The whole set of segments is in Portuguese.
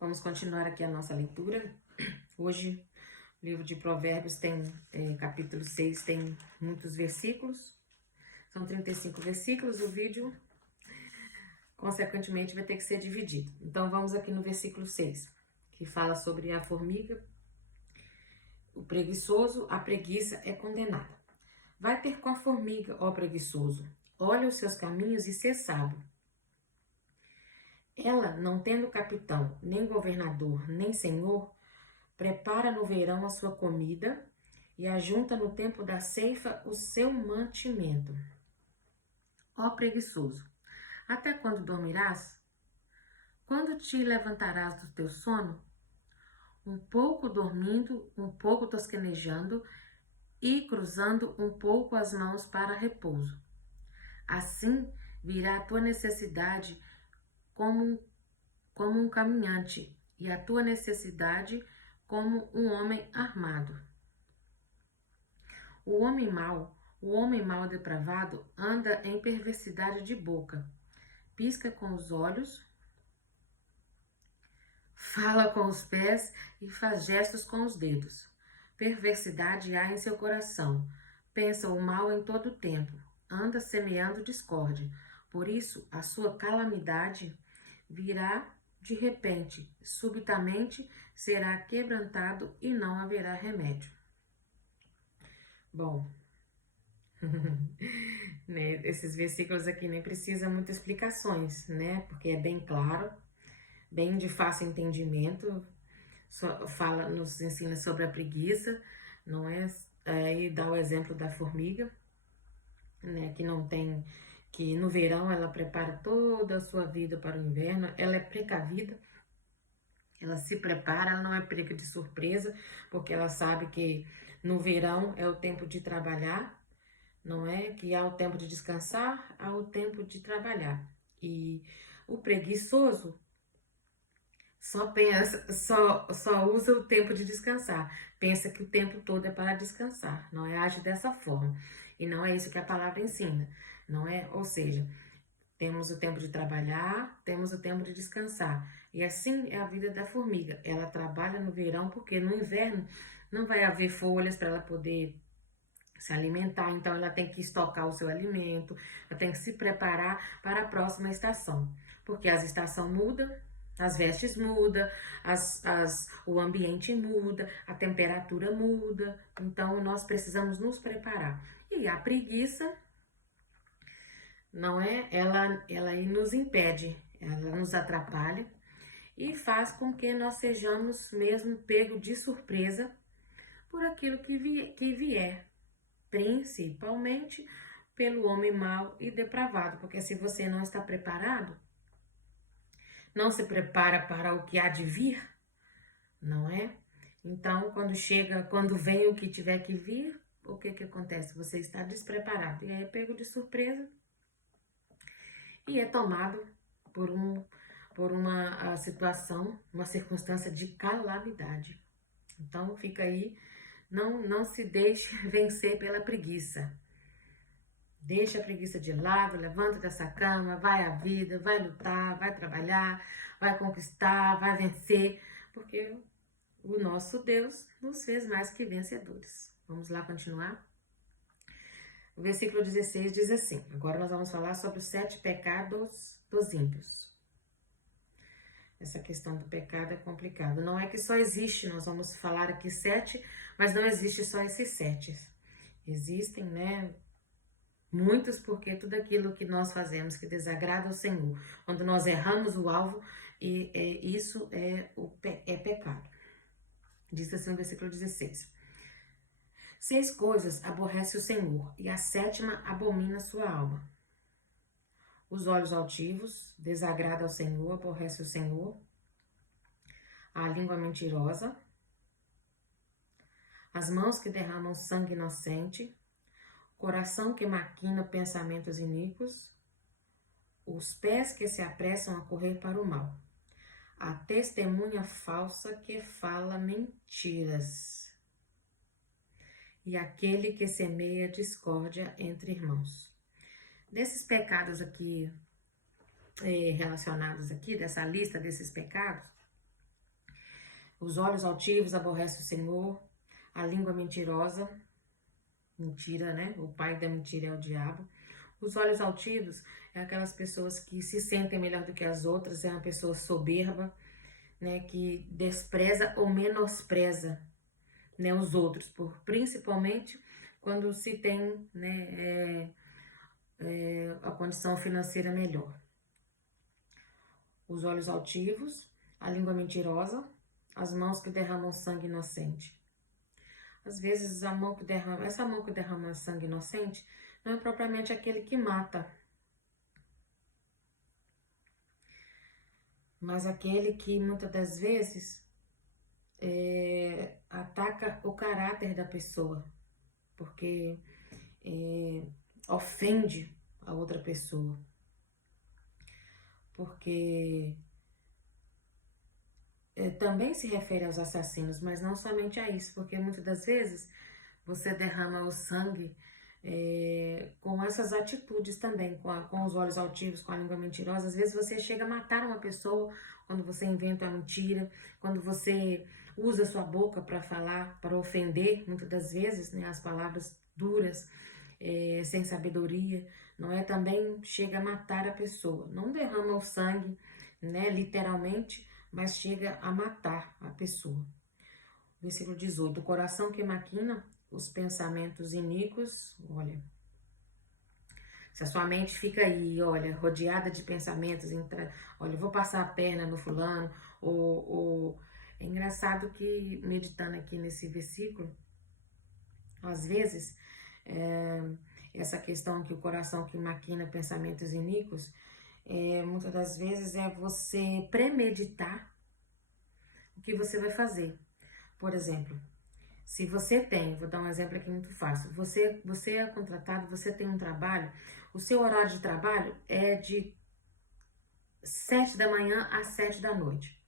Vamos continuar aqui a nossa leitura. Hoje, o livro de Provérbios tem, capítulo 6, tem muitos versículos. São 35 versículos. O vídeo, consequentemente, vai ter que ser dividido. Então, vamos aqui no versículo 6, que fala sobre a formiga. O preguiçoso, a preguiça é condenada. Vai ter com a formiga, ó preguiçoso. Olha os seus caminhos e sê sábio. Ela, não tendo capitão, nem governador, nem senhor, prepara no verão a sua comida e ajunta no tempo da ceifa o seu mantimento. Ó preguiçoso, até quando dormirás? Quando te levantarás do teu sono? Um pouco dormindo, um pouco tosquenejando e cruzando um pouco as mãos para repouso. Assim virá a tua necessidade como um caminhante, e a tua necessidade como um homem armado. O homem mau depravado, anda em perversidade de boca, pisca com os olhos, fala com os pés e faz gestos com os dedos. Perversidade há em seu coração, pensa o mal em todo o tempo, anda semeando discórdia. Por isso, a sua calamidade virá de repente, subitamente será quebrantado e não haverá remédio. Bom, né, esses versículos aqui nem precisam muitas explicações, né? Porque é bem claro, bem de fácil entendimento. Nos ensina sobre a preguiça, não é? E dá o exemplo da formiga, né? Que no verão ela prepara toda a sua vida para o inverno, ela é precavida. Ela se prepara, ela não é pega de surpresa, porque ela sabe que no verão é o tempo de trabalhar, não é? Que há o tempo de descansar, há o tempo de trabalhar. E o preguiçoso só usa o tempo de descansar. Pensa que o tempo todo é para descansar, não é? Age dessa forma. E não é isso que a palavra ensina, não é? Ou seja, temos o tempo de trabalhar, temos o tempo de descansar. E assim é a vida da formiga. Ela trabalha no verão porque no inverno não vai haver folhas para ela poder se alimentar. Então ela tem que estocar o seu alimento, ela tem que se preparar para a próxima estação. Porque as estações mudam, as vestes mudam, o ambiente muda, a temperatura muda. Então nós precisamos nos preparar. E a preguiça, não é? Ela nos impede, ela nos atrapalha e faz com que nós sejamos mesmo pego de surpresa por aquilo que vier, principalmente pelo homem mau e depravado, porque se você não está preparado, não se prepara para o que há de vir, não é? Então, quando vem o que tiver que vir, o que acontece? Você está despreparado e aí é pego de surpresa e é tomado por uma situação, uma circunstância de calamidade. Então fica aí, não se deixe vencer pela preguiça. Deixa a preguiça de lado, levanta dessa cama, vai à vida, vai lutar, vai trabalhar, vai conquistar, vai vencer, porque o nosso Deus nos fez mais que vencedores. Vamos lá continuar? O versículo 16 diz assim, agora nós vamos falar sobre os 7 pecados dos ímpios. Essa questão do pecado é complicado. Não é que só existe, nós vamos falar aqui 7, mas não existe só esses 7. Existem, né, muitos, porque tudo aquilo que nós fazemos que desagrada ao Senhor, quando nós erramos o alvo, isso é pecado. Diz assim no versículo 16. 6 coisas aborrece o Senhor, e a 7ª abomina sua alma. Os olhos altivos, desagrada ao Senhor, aborrece o Senhor. A língua mentirosa. As mãos que derramam sangue inocente. Coração que maquina pensamentos iníquos. Os pés que se apressam a correr para o mal. A testemunha falsa que fala mentiras. E aquele que semeia discórdia entre irmãos. Desses pecados aqui, relacionados aqui, dessa lista desses pecados, Os olhos altivos aborrecem o Senhor, a língua mentirosa, mentira, né? O pai da mentira é o diabo. Os olhos altivos é aquelas pessoas que se sentem melhor do que as outras, é uma pessoa soberba, né? Que despreza ou menospreza, né, os outros, principalmente quando se tem, né, a condição financeira melhor. Os olhos altivos, a língua mentirosa, as mãos que derramam sangue inocente. Às vezes essa mão que derrama sangue inocente não é propriamente aquele que mata, mas aquele que muitas das vezes ataca o caráter da pessoa, porque ofende a outra pessoa, porque também se refere aos assassinos, mas não somente a isso, porque muitas das vezes você derrama o sangue com essas atitudes também, com os olhos altivos, com a língua mentirosa. Às vezes você chega a matar uma pessoa quando você inventa a mentira, quando você usa sua boca para falar, para ofender, muitas das vezes, né, as palavras duras, sem sabedoria, não é? Também chega a matar a pessoa. Não derrama o sangue, né, literalmente, mas chega a matar a pessoa. Versículo 18. O coração que maquina os pensamentos iníquos, olha, se a sua mente fica aí, olha, rodeada de pensamentos, olha, vou passar a perna no fulano, ou é engraçado que, meditando aqui nesse versículo, às vezes, essa questão que o coração que maquina pensamentos iníquos, muitas das vezes é você premeditar o que você vai fazer. Por exemplo, se você tem, vou dar um exemplo aqui muito fácil, você é contratado, você tem um trabalho, o seu horário de trabalho é de 7 da manhã às 7 da noite.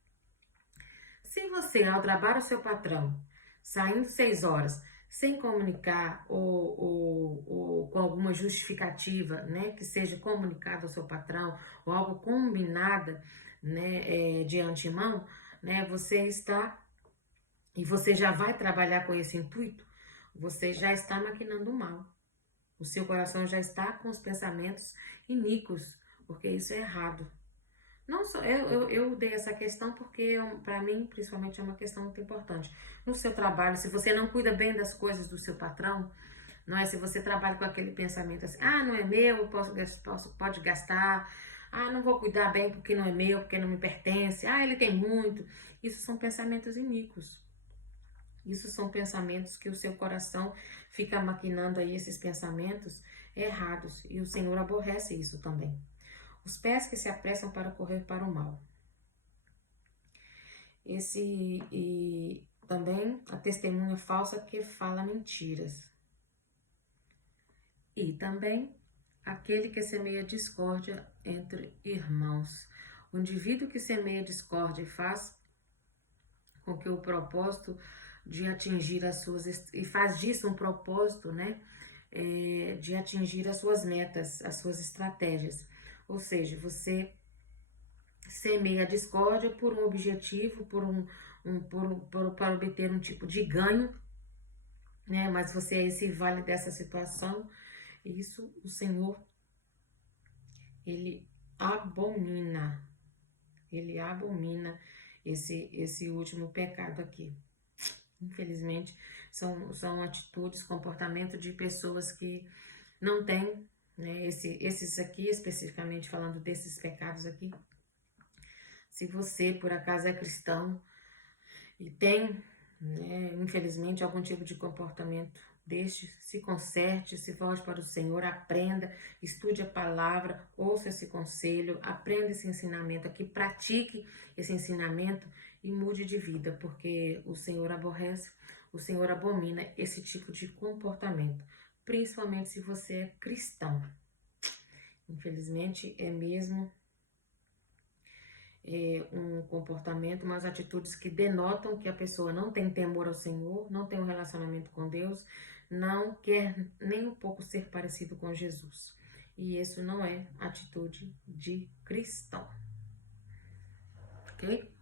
Se você, ao trabalhar o seu patrão, saindo 6 horas, sem comunicar ou com alguma justificativa, né, que seja comunicado ao seu patrão, ou algo combinada, né, de antemão, né, você está, e você já vai trabalhar com esse intuito, você já está maquinando mal. O seu coração já está com os pensamentos iníquos, porque isso é errado. Não só eu dei essa questão porque para mim, principalmente, é uma questão muito importante. No seu trabalho, se você não cuida bem das coisas do seu patrão, não é? Se você trabalha com aquele pensamento assim, não é meu, pode gastar, não vou cuidar bem porque não é meu, porque não me pertence, ele tem muito. Isso são pensamentos iníquos. Isso são pensamentos que o seu coração fica maquinando aí, esses pensamentos errados. E o Senhor aborrece isso também. Os pés que se apressam para correr para o mal. E também a testemunha falsa que fala mentiras. E também aquele que semeia discórdia entre irmãos. O indivíduo que semeia discórdia faz com que o propósito de atingir as suas, e faz disso um propósito, né, de atingir as suas metas, as suas estratégias. Ou seja, você semeia a discórdia por um objetivo, para obter um tipo de ganho, né, mas você se vale dessa situação, e isso o Senhor, ele abomina esse último pecado aqui. Infelizmente, são atitudes, comportamento de pessoas que não têm, né, esses aqui, especificamente falando desses pecados aqui. Se você, por acaso, é cristão e tem, né, infelizmente, algum tipo de comportamento deste, se conserte, se volte para o Senhor, aprenda, estude a palavra, ouça esse conselho, aprenda esse ensinamento aqui, pratique esse ensinamento e mude de vida, porque o Senhor aborrece, o Senhor abomina esse tipo de comportamento, principalmente se você é cristão. Infelizmente, é mesmo um comportamento, umas atitudes que denotam que a pessoa não tem temor ao Senhor, não tem um relacionamento com Deus, não quer nem um pouco ser parecido com Jesus. E isso não é atitude de cristão. Ok?